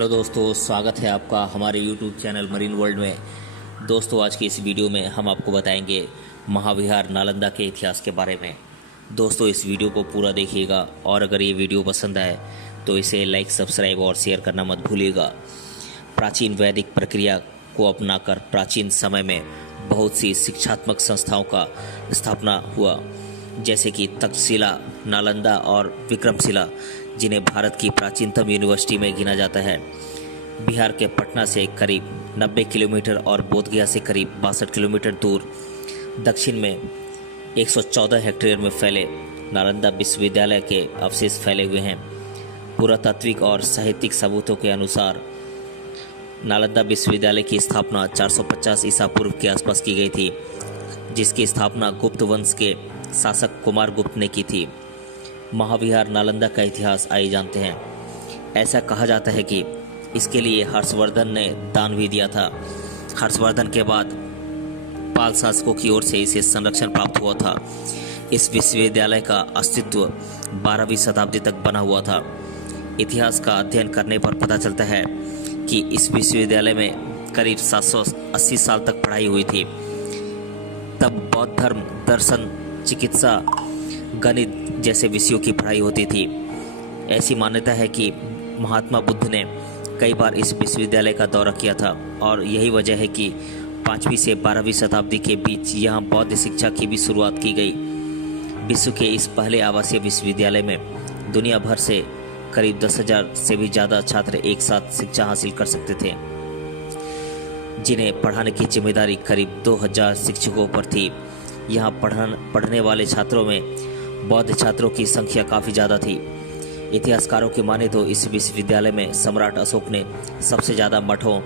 Hello दोस्तों, स्वागत है आपका हमारे YouTube चैनल मरीन वर्ल्ड में। दोस्तों, आज की इस वीडियो में हम आपको बताएंगे महाविहार नालंदा के इतिहास के बारे में। दोस्तों, इस वीडियो को पूरा देखिएगा और अगर ये वीडियो पसंद आए तो इसे लाइक, सब्सक्राइब और शेयर करना मत भूलिएगा। प्राचीन वैदिक प्रक्रिया को अपनाकर प्राचीन समय में बहुत सी शिक्षात्मक संस्थाओं का स्थापना हुआ, जैसे कि तक्षशिला, नालंदा और विक्रमशिला, जिन्हें भारत की प्राचीनतम यूनिवर्सिटी में गिना जाता है। बिहार के पटना से करीब 90 किलोमीटर और बोधगया से करीब 62 किलोमीटर दूर दक्षिण में 114 हेक्टेयर में फैले नालंदा विश्वविद्यालय के अवशेष फैले हुए हैं। पुरातात्विक और साहित्यिक सबूतों के अनुसार नालंदा विश्वविद्यालय की स्थापना 450 ईसा पूर्व के आसपास की गई थी, जिसकी स्थापना गुप्त वंश के शासक कुमार गुप्त ने की थी। महाविहार नालंदा का इतिहास आइए जानते हैं। ऐसा कहा जाता है कि इसके लिए हर्षवर्धन ने दान भी दिया था। हर्षवर्धन के बाद पाल शासकों की ओर से इसे संरक्षण प्राप्त हुआ था। इस विश्वविद्यालय का अस्तित्व 12वीं शताब्दी तक बना हुआ था। इतिहास का अध्ययन करने पर पता चलता है कि इस विश्वविद्यालय में करीब 780 साल तक पढ़ाई हुई थी। तब बौद्ध धर्म, दर्शन, चिकित्सा, गणित जैसे विषयों की पढ़ाई होती थी। ऐसी मान्यता है कि महात्मा बुद्ध ने कई बार इस विश्वविद्यालय का दौरा किया था और यही वजह है कि 5वीं से 12वीं शताब्दी के बीच यहाँ बौद्ध शिक्षा की भी शुरुआत की गई। विश्व के इस पहले आवासीय विश्वविद्यालय में दुनिया भर से करीब 10,000 से भी ज़्यादा छात्र एक साथ शिक्षा हासिल कर सकते थे, जिन्हें पढ़ाने की जिम्मेदारी करीब 2,000 शिक्षकों पर थी। यहाँ पढ़ने वाले छात्रों में बौद्ध छात्रों की संख्या काफ़ी ज़्यादा थी। इतिहासकारों की माने तो इस विश्वविद्यालय में सम्राट अशोक ने सबसे ज़्यादा मठों,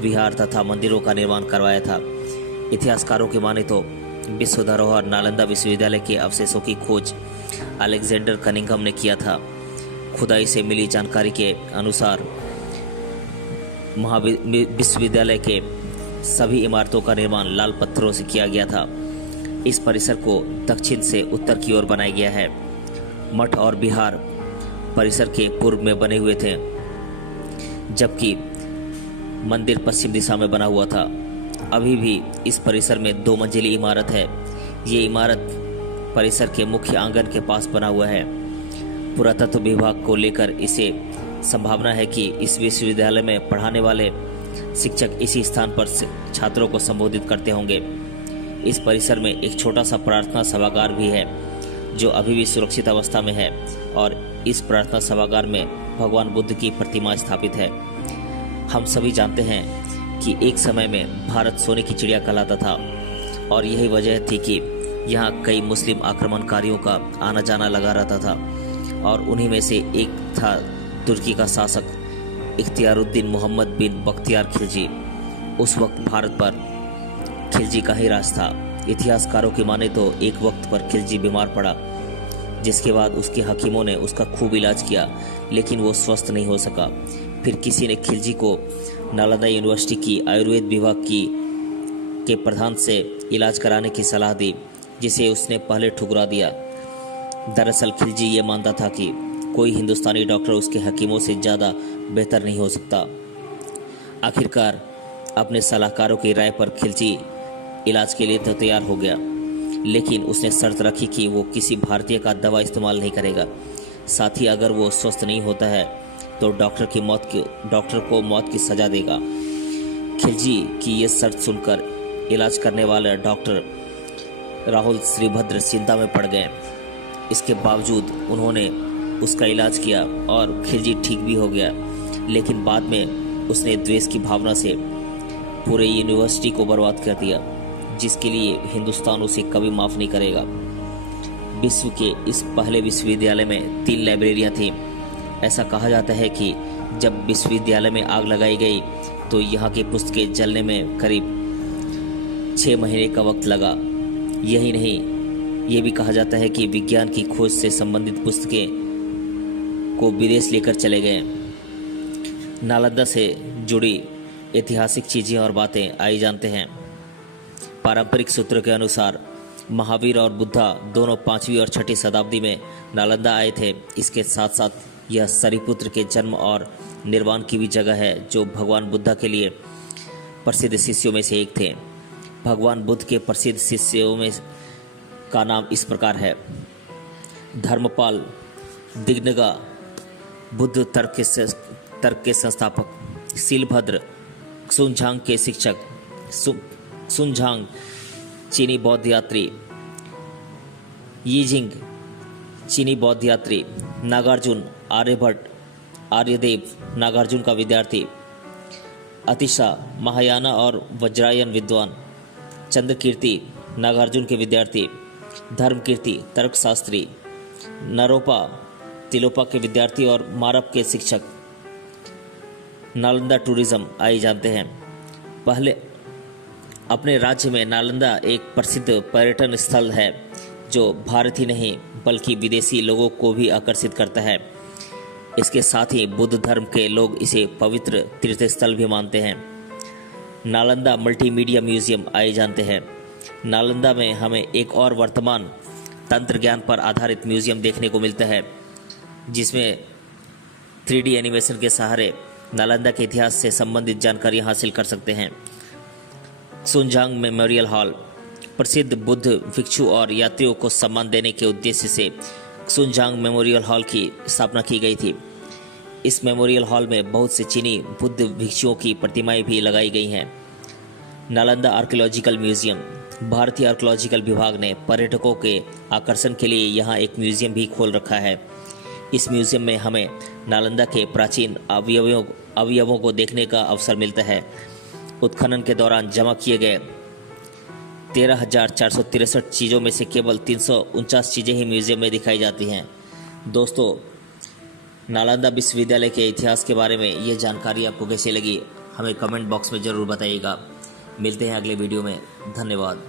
विहार तथा मंदिरों का निर्माण करवाया था। इतिहासकारों की माने तो विश्व धरोहर नालंदा विश्वविद्यालय के अवशेषों की खोज अलेक्जेंडर कनिंघम ने किया था। खुदाई से मिली जानकारी के अनुसार विश्वविद्यालय के सभी इमारतों का निर्माण लाल पत्थरों से किया गया था। इस परिसर को दक्षिण से उत्तर की ओर बनाया गया है। मठ और विहार परिसर के पूर्व में बने हुए थे, जबकि मंदिर पश्चिम दिशा में बना हुआ था। अभी भी इस परिसर में 2 मंजिली इमारत है। ये इमारत परिसर के मुख्य आंगन के पास बना हुआ है। पुरातत्व विभाग को लेकर इसे संभावना है कि इस विश्वविद्यालय में पढ़ाने वाले शिक्षक इसी स्थान पर छात्रों को संबोधित करते होंगे। इस परिसर में एक छोटा सा प्रार्थना सभागार भी है, जो अभी भी सुरक्षित अवस्था में है और इस प्रार्थना सभागार में भगवान बुद्ध की प्रतिमा स्थापित है। हम सभी जानते हैं कि एक समय में भारत सोने की चिड़िया कहलाता था और यही वजह थी कि यहाँ कई मुस्लिम आक्रमणकारियों का आना जाना लगा रहता था और उन्हीं में से एक था तुर्की का शासक इख्तियारुद्दीन मोहम्मद बिन बख्तियार खिलजी। उस वक्त भारत पर खिलजी का ही राज था। इतिहासकारों की माने तो एक वक्त पर खिलजी बीमार पड़ा, जिसके बाद उसके हकीमों ने उसका खूब इलाज किया, लेकिन वो स्वस्थ नहीं हो सका। फिर किसी ने खिलजी को नालंदा यूनिवर्सिटी की आयुर्वेद विभाग के प्रधान से इलाज कराने की सलाह दी, जिसे उसने पहले ठुकरा दिया। दरअसल खिलजी ये मानता था कि कोई हिंदुस्तानी डॉक्टर उसके हकीमों से ज़्यादा बेहतर नहीं हो सकता। आखिरकार अपने सलाहकारों की राय पर खिलजी इलाज के लिए तो तैयार हो गया, लेकिन उसने शर्त रखी कि वो किसी भारतीय का दवा इस्तेमाल नहीं करेगा। साथ ही अगर वो स्वस्थ नहीं होता है तो डॉक्टर को मौत की सज़ा देगा। खिलजी की ये शर्त सुनकर इलाज करने वाले डॉक्टर राहुल श्रीभद्र चिंता में पड़ गए। इसके बावजूद उन्होंने उसका इलाज किया और खिलजी ठीक भी हो गया, लेकिन बाद में उसने द्वेष की भावना से पूरे यूनिवर्सिटी को बर्बाद कर दिया, जिसके लिए हिंदुस्तान उसे कभी माफ़ नहीं करेगा। विश्व के इस पहले विश्वविद्यालय में 3 लाइब्रेरियां थीं। ऐसा कहा जाता है कि जब विश्वविद्यालय में आग लगाई गई तो यहाँ की पुस्तकें जलने में करीब 6 महीने का वक्त लगा। यही नहीं, ये भी कहा जाता है कि विज्ञान की खोज से संबंधित पुस्तकें को विदेश लेकर चले गए। नालंदा से जुड़ी ऐतिहासिक चीज़ें और बातें आइए जानते हैं। पारंपरिक सूत्रों के अनुसार महावीर और बुद्धा दोनों 5वीं और 6ठी शताब्दी में नालंदा आए थे। इसके साथ साथ यह सरिपुत्र के जन्म और निर्वाण की भी जगह है, जो भगवान बुद्धा के लिए प्रसिद्ध शिष्यों में से एक थे। भगवान बुद्ध के प्रसिद्ध शिष्यों में का नाम इस प्रकार है: धर्मपाल, दिग्नगा, बुद्ध तर्क के संस्थापक, शीलभद्र, सुनझांग के शिक्षक, सुनझांग चीनी बौद्ध यात्री, यीजिंग चीनी बौद्ध यात्री, नागार्जुन, आर्यभट्ट, आर्यदेव नागार्जुन का विद्यार्थी, अतिशा महायाना और वज्रायन विद्वान, चंद्रकीर्ति नागार्जुन के विद्यार्थी, धर्मकीर्ति तर्कशास्त्री, नरोपा तिलोपा के विद्यार्थी और मारप के शिक्षक। नालंदा टूरिज्म आइए जानते हैं। पहले अपने राज्य में नालंदा एक प्रसिद्ध पर्यटन स्थल है, जो भारत ही नहीं बल्कि विदेशी लोगों को भी आकर्षित करता है। इसके साथ ही बुद्ध धर्म के लोग इसे पवित्र तीर्थ स्थल भी मानते हैं। नालंदा मल्टीमीडिया म्यूजियम आइए जानते हैं। नालंदा में हमें एक और वर्तमान तंत्र ज्ञान पर आधारित म्यूजियम देखने को मिलता है, जिसमें 3D एनिमेशन के सहारे नालंदा के इतिहास से संबंधित जानकारी हासिल कर सकते हैं। सुनझांग मेमोरियल हॉल प्रसिद्ध बुद्ध भिक्षु और यात्रियों को सम्मान देने के उद्देश्य से सुनझांग मेमोरियल हॉल की स्थापना की गई थी। इस मेमोरियल हॉल में बहुत से चीनी बुद्ध भिक्षुओं की प्रतिमाएं भी लगाई गई हैं। नालंदा आर्कियोलॉजिकल म्यूजियम भारतीय आर्कियोलॉजिकल विभाग ने पर्यटकों के आकर्षण के लिए यहाँ एक म्यूजियम भी खोल रखा है। इस म्यूजियम में हमें नालंदा के प्राचीन अवयवों को देखने का अवसर मिलता है। उत्खनन के दौरान जमा किए गए 13,463 चीज़ों में से केवल 349 चीज़ें ही म्यूजियम में दिखाई जाती हैं। दोस्तों, नालंदा विश्वविद्यालय के इतिहास के बारे में ये जानकारी आपको कैसी लगी, हमें कमेंट बॉक्स में ज़रूर बताइएगा। मिलते हैं अगले वीडियो में। धन्यवाद।